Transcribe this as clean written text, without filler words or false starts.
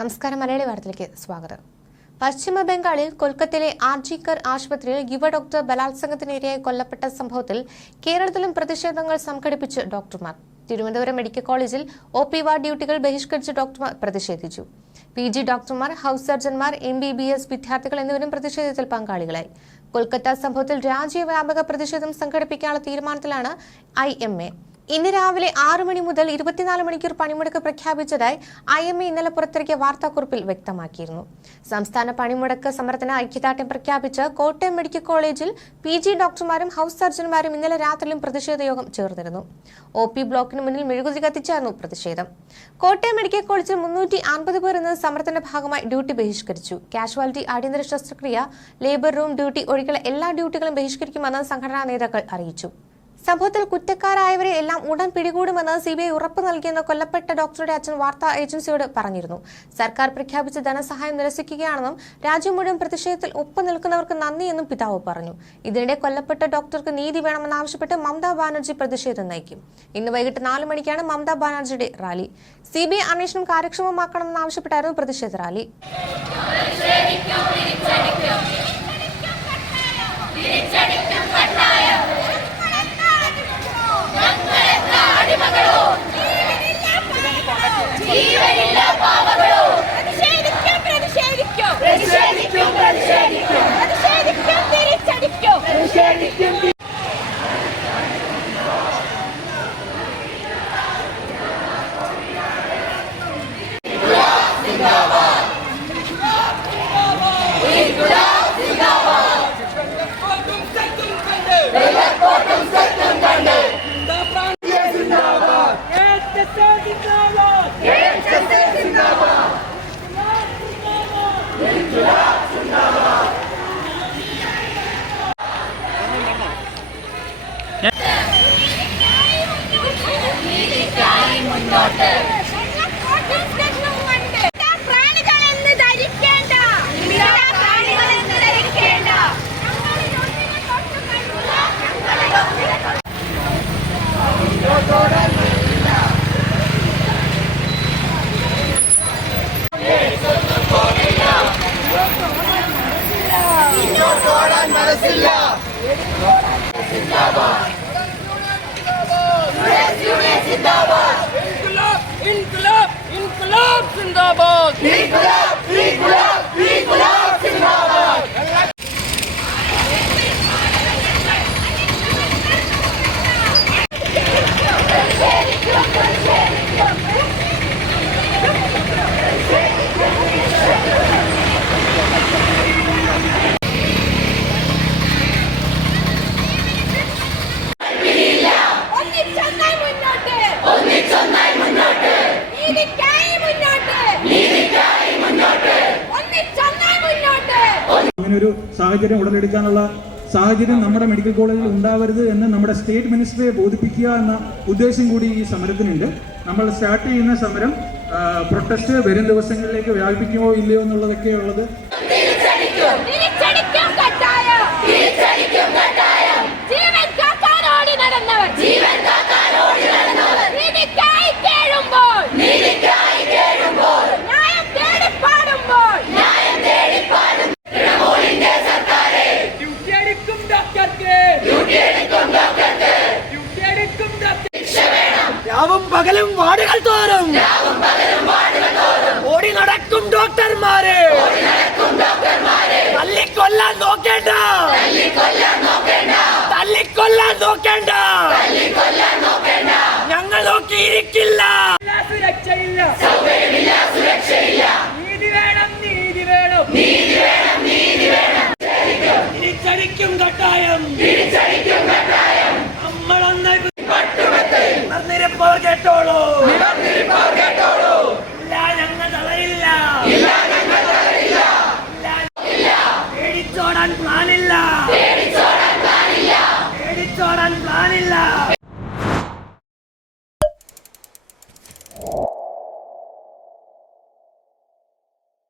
നമസ്കാരം. മലയാളി വാർത്തയിലേക്ക് സ്വാഗതം. പശ്ചിമ ബംഗാളിൽ കൊൽക്കത്തയിലെ ആർജിക്കർ ആശുപത്രിയിൽ യുവ ഡോക്ടർ ബലാത്സംഗത്തിനിരയായി കൊല്ലപ്പെട്ട സംഭവത്തിൽ കേരളത്തിലും പ്രതിഷേധങ്ങൾ സംഘടിപ്പിച്ച് ഡോക്ടർമാർ. തിരുവനന്തപുരം മെഡിക്കൽ കോളേജിൽ OP വാർഡ് ഡ്യൂട്ടികൾ ബഹിഷ്കരിച്ച് ഡോക്ടർമാർ പ്രതിഷേധിച്ചു. PG ഡോക്ടർമാർ, ഹൌസ് സർജൻമാർ, MBBS വിദ്യാർത്ഥികൾ എന്നിവരും പ്രതിഷേധത്തിൽ പങ്കാളികളായി. കൊൽക്കത്ത സംഭവത്തിൽ രാജ്യവ്യാപക പ്രതിഷേധം സംഘടിപ്പിക്കാനുള്ള തീരുമാനത്തിലാണ് IMA. ഇന്ന് രാവിലെ 6 മണി മുതൽ 24 മണിക്കൂർ പണിമുടക്ക് പ്രഖ്യാപിച്ചതായി IMA ഇന്നലെ പുറത്തിറക്കിയ വാർത്താക്കുറിപ്പിൽ വ്യക്തമാക്കിയിരുന്നു. സംസ്ഥാന പണിമുടക്ക് സമരത്തിന് ഐക്യദാർഢ്യം പ്രഖ്യാപിച്ച് കോട്ടയം മെഡിക്കൽ കോളേജിൽ PG ഡോക്ടർമാരും ഹൌസ് സർജൻമാരും ഇന്നലെ രാത്രിയിലും പ്രതിഷേധ യോഗം ചേർന്നിരുന്നു. OP ബ്ലോക്കിന് മുന്നിൽ മെഴുകുതിരി കത്തിച്ചായിരുന്നു പ്രതിഷേധം. കോട്ടയം മെഡിക്കൽ കോളേജിൽ 350 പേർ ഇന്ന് സമരത്തിന്റെ ഭാഗമായി ഡ്യൂട്ടി ബഹിഷ്കരിച്ചു. കാഷ്വാലിറ്റി, അടിയന്തര ശസ്ത്രക്രിയ, ലേബർ റൂം ഡ്യൂട്ടി ഒഴികെയുള്ള എല്ലാ ഡ്യൂട്ടികളും ബഹിഷ്കരിക്കുമെന്ന് സംഘടനാ നേതാക്കൾ അറിയിച്ചു. സംഭവത്തിൽ കുറ്റക്കാരായവരെ എല്ലാം ഉടൻ പിടികൂടുമെന്ന് CBI ഉറപ്പ് നൽകിയെന്ന് കൊല്ലപ്പെട്ട ഡോക്ടറുടെ അച്ഛൻ വാർത്താ ഏജൻസിയോട് പറഞ്ഞിരുന്നു. സർക്കാർ പ്രഖ്യാപിച്ച ധനസഹായം നിരസിക്കുകയാണെന്നും രാജ്യം മുഴുവൻ പ്രതിഷേധത്തിൽ ഒപ്പം നിൽക്കുന്നവർക്ക് നന്ദിയെന്നും പിതാവ് പറഞ്ഞു. ഇതിനിടെ കൊല്ലപ്പെട്ട ഡോക്ടർക്ക് നീതി വേണമെന്നാവശ്യപ്പെട്ട് മമതാ ബാനർജി പ്രതിഷേധം നയിക്കും. ഇന്ന് വൈകിട്ട് 4 മണിക്കാണ് മമതാ ബാനർജിയുടെ റാലി. CBI അന്വേഷണം കാര്യക്ഷമമാക്കണമെന്നാവശ്യപ്പെട്ടായിരുന്നു പ്രതിഷേധ റാലി. ഒരു സാഹചര്യം ഉടലെടുക്കാനുള്ള സാഹചര്യം നമ്മുടെ മെഡിക്കൽ കോളേജിൽ ഉണ്ടാവരുത് എന്ന് നമ്മുടെ സ്റ്റേറ്റ് മിനിസ്റ്ററെ ബോധിപ്പിക്കുക എന്ന ഉദ്ദേശം കൂടി ഈ സമരത്തിനുണ്ട്. നമ്മൾ സ്റ്റാർട്ട് ചെയ്യുന്ന സമരം പ്രൊട്ടസ്റ്റ് വരും ദിവസങ്ങളിലേക്ക് വ്യാപിപ്പിക്കുമോ ഇല്ലയോ എന്നുള്ളതൊക്കെ ഉള്ളത് പകലും വാർഡുകൾ തോറും ഓടി നടക്കും ഡോക്ടർമാരെ, തല്ലിക്കൊല്ലാൻ നോക്കേണ്ട, തല്ലിക്കൊല്ലാൻ നോക്കേണ്ട, ഞങ്ങൾ നോക്കിയിരിക്കില്ല. സുരക്ഷയില്ല, നീതി വേണം, നീതി വേണം, നീതി വേണം, നീതി വേണം. തിരിച്ചടിക്കും കട്ടായം, നമ്മളൊന്ന് കേട്ടോളൂ.